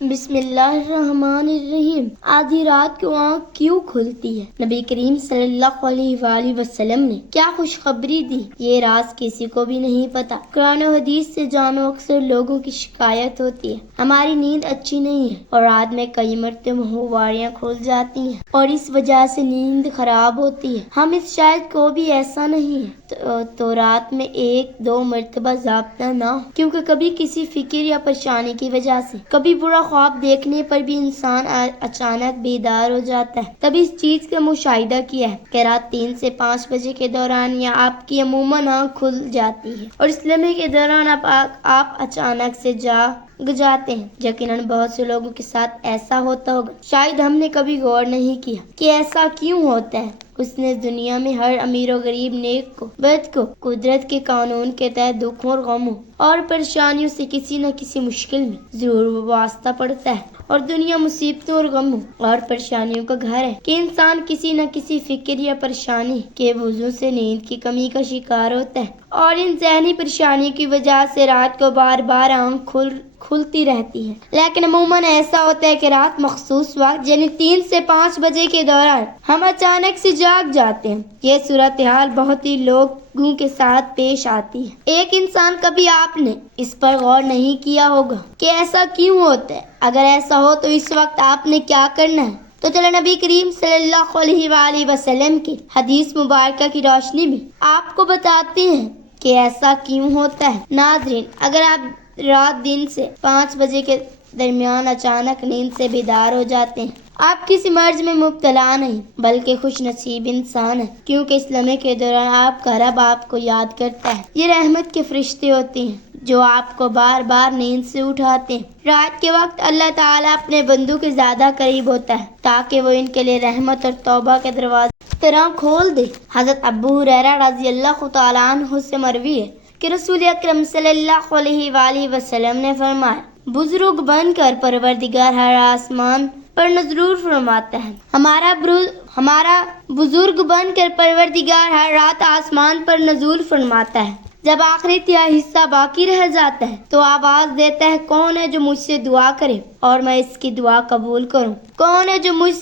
بسم اللہ الرحمن الرحیم۔ آدھی رات کو آنکھ کیوں کھلتی ہے؟ نبی کریم صلی اللہ علیہ وآلہ وسلم نے کیا خوشخبری دی؟ یہ راز کسی کو بھی نہیں پتا۔ قرآن و حدیث سے جانو، اکثر لوگوں کی شکایت ہوتی ہے ہماری نیند اچھی نہیں ہے اور رات میں کئی مرتبہ مہواریاں کھل جاتی ہیں اور اس وجہ سے نیند خراب ہوتی ہے۔ ہم اس شاید کو بھی ایسا نہیں ہے تو رات میں 1-2 مرتبہ ضابطہ نہ ہو، کیونکہ کبھی کسی فکر یا پریشانی کی وجہ سے، کبھی برا خواب دیکھنے پر بھی انسان اچانک بیدار ہو جاتا ہے۔ کبھی اس چیز کا مشاہدہ کیا ہے کہ رات 3 سے 5 بجے کے دوران یا آپ کی عموماً آنکھ کھل جاتی ہے اور اس لمحے کے دوران آپ اچانک سے جاگ جاتے ہیں۔ یقیناً بہت سے لوگوں کے ساتھ ایسا ہوتا ہوگا، شاید ہم نے کبھی غور نہیں کیا کہ ایسا کیوں ہوتا ہے۔ اس نے دنیا میں ہر امیر و غریب، نیک کو بد کو، قدرت کے قانون کے تحت دکھوں اور غموں اور پریشانیوں سے کسی نہ کسی مشکل میں ضرور واسطہ پڑتا ہے، اور دنیا مصیبتوں اور غموں اور پریشانیوں کا گھر ہے کہ انسان کسی نہ کسی فکر یا پریشانی کے وجہ سے نیند کی کمی کا شکار ہوتا ہے، اور ان ذہنی پریشانیوں کی وجہ سے رات کو بار بار آنکھ کھلتی رہتی ہے۔ لیکن عموماً ایسا ہوتا ہے کہ رات مخصوص وقت یعنی 3 سے 5 بجے کے دوران ہم اچانک سے جاگ جاتے ہیں۔ یہ صورتحال بہت ہی لوگوں کے ساتھ پیش آتی ہے۔ ایک انسان، کبھی آپ نے اس پر غور نہیں کیا ہوگا کہ ایسا کیوں ہوتا ہے؟ اگر ایسا ہو تو اس وقت آپ نے کیا کرنا ہے؟ تو چلو نبی کریم صلی اللہ علیہ وآلہ وسلم کی حدیث مبارکہ کی روشنی میں آپ کو بتاتے ہیں کہ ایسا کیوں ہوتا ہے۔ ناظرین، اگر آپ رات 3 سے 5 بجے کے درمیان اچانک نیند سے بیدار ہو جاتے ہیں، آپ کسی مرض میں مبتلا نہیں بلکہ خوش نصیب انسان ہیں، کیونکہ اس لمحے کے دوران آپ کا رب آپ کو یاد کرتا ہے۔ یہ رحمت کے فرشتے ہوتے ہیں جو آپ کو بار بار نیند سے اٹھاتے ہیں۔ رات کے وقت اللہ تعالیٰ اپنے بندوں کے زیادہ قریب ہوتا ہے تاکہ وہ ان کے لیے رحمت اور توبہ کے دروازے طرح کھول دے۔ حضرت ابو ہریرہ رضی اللہ تعالیٰ عنہ سے مروی ہے کہ رسول اکرم صلی اللہ علیہ وآلہ وسلم نے فرمایا، بزرگ بن کر پروردگار ہر آسمان پر نزول فرماتا ہے۔ ہمارا بزرگ بن کر پروردگار ہر رات آسمان پر نزول فرماتا ہے۔ جب آخری تہائی حصہ باقی رہ جاتا ہے تو آواز دیتا ہے، کون ہے جو مجھ سے دعا کرے اور میں اس کی دعا قبول کروں؟ کون ہے جو مجھ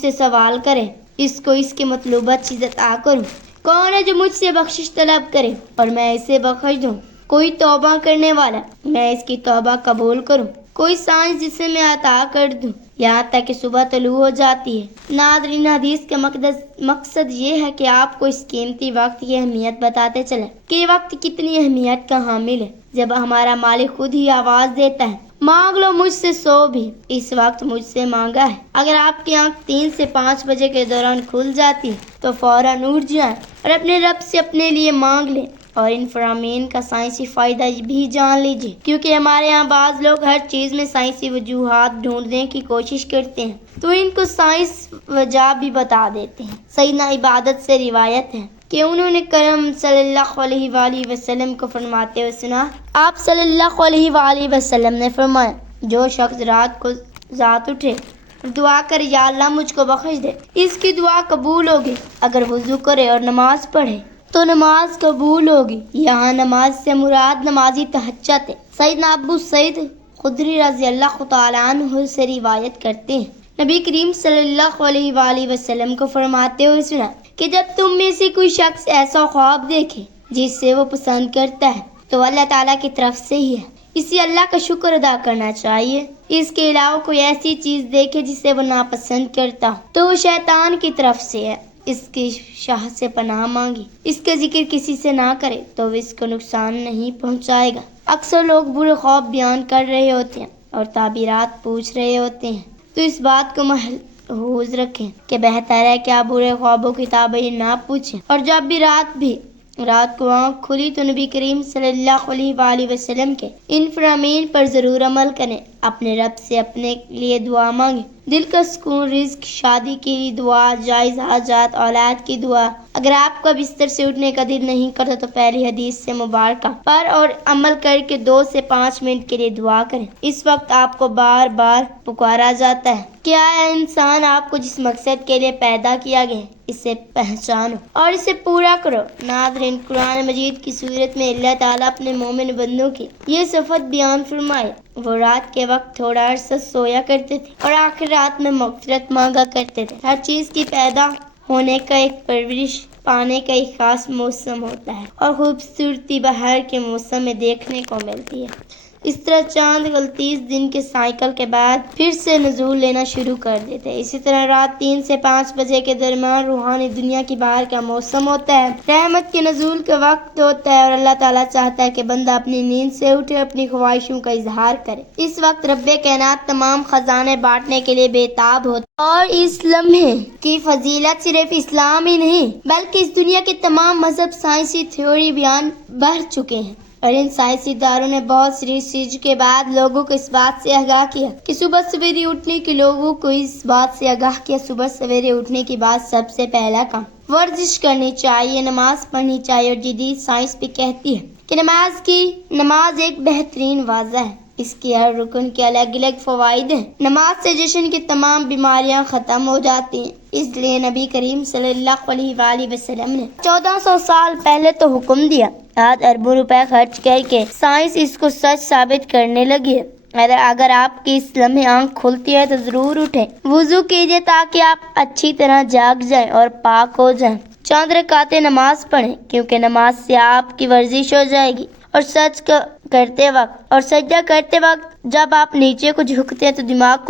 سے سوال کرے، اس کو اس کے مطلوبہ چیز عطا کروں؟ کون ہے جو مجھ سے بخشش طلب کرے اور میں اسے بخش دوں؟ کوئی توبہ کرنے والا، میں اس کی توبہ قبول کروں؟ کوئی سانس جسے میں عطا کر دوں یہاں تک کہ صبح طلوع ہو جاتی ہے۔ ناظرین، حدیث کا مقصد یہ ہے کہ آپ کو اس قیمتی وقت کی اہمیت بتاتے چلیں کہ یہ وقت کتنی اہمیت کا حامل ہے۔ جب ہمارا مالک خود ہی آواز دیتا ہے، مانگ لو مجھ سے سو بھی، اس وقت مجھ سے مانگا ہے۔ اگر آپ کی آنکھ 3 سے 5 بجے کے دوران کھل جاتی ہے تو فوراً اٹھ جائیں اور اپنے رب سے اپنے لیے مانگ لیں، اور ان فرامین کا سائنسی فائدہ بھی جان لیجیے، کیونکہ ہمارے ہاں بعض لوگ ہر چیز میں سائنسی وجوہات ڈھونڈنے کی کوشش کرتے ہیں تو ان کو سائنس وجہ بھی بتا دیتے ہیں۔ سیدنا عبادت سے روایت ہے کہ انہوں نے کرم صلی اللہ علیہ وآلہ وسلم کو فرماتے ہوئے سنا، آپ صلی اللہ علیہ وآلہ وسلم نے فرمایا، جو شخص رات کو ذات اٹھے اور دعا کرے، یا اللہ مجھ کو بخش دے، اس کی دعا قبول ہوگی۔ اگر وضو کرے اور نماز پڑھے تو نماز قبول ہوگی۔ یہاں نماز سے مراد نمازی تہجد ہے۔ سیدنا ابو سعید خدری رضی اللہ تعالیٰ عنہ سے روایت کرتے ہیں، نبی کریم صلی اللہ علیہ وآلہ وسلم کو فرماتے ہوئے سنا کہ جب تم میں سے کوئی شخص ایسا خواب دیکھے جس سے وہ پسند کرتا ہے تو اللہ تعالیٰ کی طرف سے ہی ہے، اسی اللہ کا شکر ادا کرنا چاہیے۔ اس کے علاوہ کوئی ایسی چیز دیکھے جسے وہ ناپسند کرتا ہو تو وہ شیطان کی طرف سے ہے، اس کی شاہ سے پناہ مانگی، اس کا ذکر کسی سے نہ کرے تو وہ اس کو نقصان نہیں پہنچائے گا۔ اکثر لوگ برے خواب بیان کر رہے ہوتے ہیں اور تعبیرات پوچھ رہے ہوتے ہیں، تو اس بات کو محفوظ رکھیں کہ بہتر ہے کہ آپ برے خوابوں کی تعبیر نہ پوچھیں، اور جب بھی رات کو آنکھ کھلی تو نبی کریم صلی اللہ علیہ وآلہ وسلم کے ان فرامین پر ضرور عمل کریں۔ اپنے رب سے اپنے لیے دعا مانگیں، دل کا سکون، رزق، شادی کی دعا، جائز حاجات، اولاد کی دعا۔ اگر آپ کا بستر سے اٹھنے کا دل نہیں کرتا تو پہلی حدیث سے مبارکہ پر اور عمل کر کے 2 سے 5 منٹ کے لیے دعا کریں۔ اس وقت آپ کو بار بار پکارا جاتا ہے کہ اے انسان، آپ کو جس مقصد کے لیے پیدا کیا گیا ہے اسے پہچانو اور اسے پورا کرو۔ ناظرین، قرآن مجید کی صورت میں اللہ تعالیٰ اپنے مومن بندوں کی یہ صفت بیان فرمائے۔ وہ رات کے وقت تھوڑا عرصہ سویا کرتے تھے اور آخر رات میں مغفرت مانگا کرتے تھے۔ ہر چیز کی پیدا ہونے کا ایک پرورش پانے کا ایک خاص موسم ہوتا ہے اور خوبصورتی بہار کے موسم میں دیکھنے کو ملتی ہے۔ اس طرح چاند 29 دن کے سائیکل کے بعد پھر سے نزول لینا شروع کر دیتے ہیں۔ اسی طرح رات 3 سے 5 بجے کے درمیان روحانی دنیا کی بہار کا موسم ہوتا ہے، رحمت کے نزول کا وقت ہوتا ہے اور اللہ تعالیٰ چاہتا ہے کہ بندہ اپنی نیند سے اٹھے، اپنی خواہشوں کا اظہار کرے۔ اس وقت رب کائنات تمام خزانے بانٹنے کے لیے بےتاب ہوتا ہے اور اس لمحے کی فضیلت صرف اسلام ہی نہیں بلکہ اس دنیا کے تمام مذہب سائنسی تھیوری بیان بڑھ چکے ہیں، اور ان سائنسی اداروں نے بہت سی ریسرچ کے بعد لوگوں کو اس بات سے آگاہ کیا کہ صبح سویرے اٹھنے کے لوگوں کو اس بات سے آگاہ کیا صبح سویرے اٹھنے کے بعد سب سے پہلا کام ورزش کرنی چاہیے، نماز پڑھنی چاہیے، اور جدید سائنس بھی کہتی ہے کہ نماز ایک بہترین وضع ہے، اس کے ہر رکن کے الگ الگ فوائد ہیں۔ نماز سے جسم کی تمام بیماریاں ختم ہو جاتی ہیں، اس لیے نبی کریم صلی اللہ علیہ وآلہ وسلم نے 1400 سال پہلے تو حکم دیا۔ آج اربوں روپے خرچ کر کے سائنس اس کو سچ ثابت کرنے لگی ہے۔ اگر آپ کی اس لمحے آنکھ کھلتی ہے تو ضرور اٹھیں، وضو کیجیے تاکہ آپ اچھی طرح جاگ جائیں اور پاک ہو جائیں۔ چند رکعتیں نماز پڑھیں کیونکہ نماز سے آپ کی ورزش ہو جائے گی، اور سجدہ کرتے وقت جب آپ نیچے کو جھکتے ہیں تو دماغ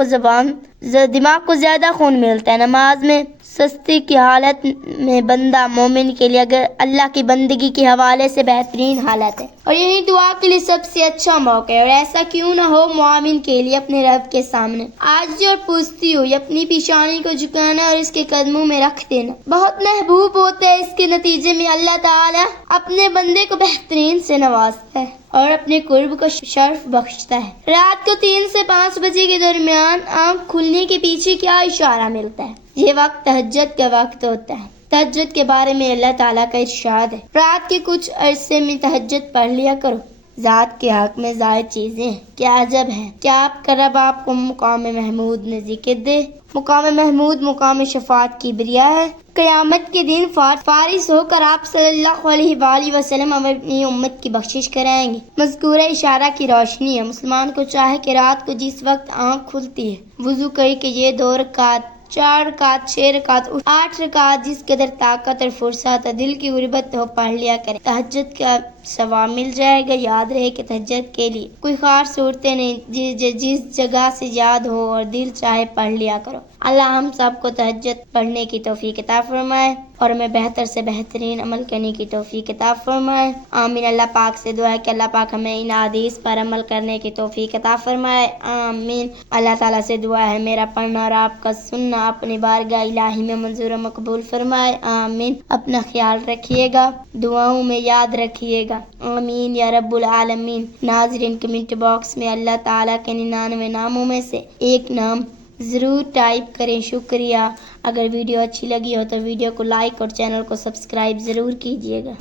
کو زیادہ خون ملتا ہے۔ نماز میں سستی کی حالت میں بندہ مومن کے لیے اگر اللہ کی بندگی کے حوالے سے بہترین حالت ہے، اور یہی دعا کے لیے سب سے اچھا موقع ہے، اور ایسا کیوں نہ ہو مومن کے لیے اپنے رب کے سامنے عاجزی اور پوچھتی ہوئی اپنی پیشانی کو جھکانا اور اس کے قدموں میں رکھ دینا بہت محبوب ہوتا ہے۔ اس کے نتیجے میں اللہ تعالیٰ اپنے بندے کو بہترین سے نوازتا ہے اور اپنے قرب کو شرف بخشتا ہے۔ رات کو 3 سے 5 بجے کے درمیان آنکھ کھلنے کے پیچھے کیا اشارہ ملتا ہے؟ یہ وقت تہجد کا وقت ہوتا ہے۔ تہجد کے بارے میں اللہ تعالیٰ کا ارشاد ہے، رات کے کچھ عرصے میں تہجد پڑھ لیا کرو، ذات کے حق میں زائد چیزیں ہیں۔ کیا عجب ہے، کیا آپ کا رب آپ کو مقام محمود میں ذکر دے؟ مقام محمود مقام شفاعت کی بریا ہے۔ قیامت کے دن فارغ ہو کر آپ صلی اللہ علیہ وآلہ وسلم اپنی امت کی بخشش کرائیں گے۔ مذکورہ اشارہ کی روشنی ہے، مسلمان کو چاہے کہ رات کو جس وقت آنکھ کھلتی ہے وضو کر کے یہ 2 رکعت، 4 رکعت، 6 رکعت، 8 رکعت جس قدر طاقت اور فرصت اور دل کی غربت ہو پڑھ لیا کرے۔ تہجد کا ثواب مل جائے گا۔ یاد رہے کہ تہجد کے لیے کوئی خاص صورتیں نہیں، جس جگہ سے یاد ہو اور دل چاہے پڑھ لیا کرو۔ اللہ ہم سب کو تہجد پڑھنے کی توفیق عطا فرمائے اور ہمیں بہتر سے بہترین عمل کرنے کی توفیق عطا فرمائے، آمین۔ اللہ پاک سے دعا ہے کہ اللہ پاک ہمیں ان حدیث پر عمل کرنے کی توفیق عطا فرمائے، آمین۔ اللہ تعالیٰ سے دعا ہے میرا پڑھنا اور آپ کا سننا اپنی بارگاہ الہی میں منظور و مقبول فرمائے، آمین۔ اپنا خیال رکھیے گا، دعاؤں میں یاد رکھیے گا، آمین یا رب العالمین۔ ناظرین، کمنٹ باکس میں اللہ تعالیٰ کے 99 ناموں میں سے ایک نام ضرور ٹائپ کریں، شکریہ۔ اگر ویڈیو اچھی لگی ہو تو ویڈیو کو لائک اور چینل کو سبسکرائب ضرور کیجیے گا۔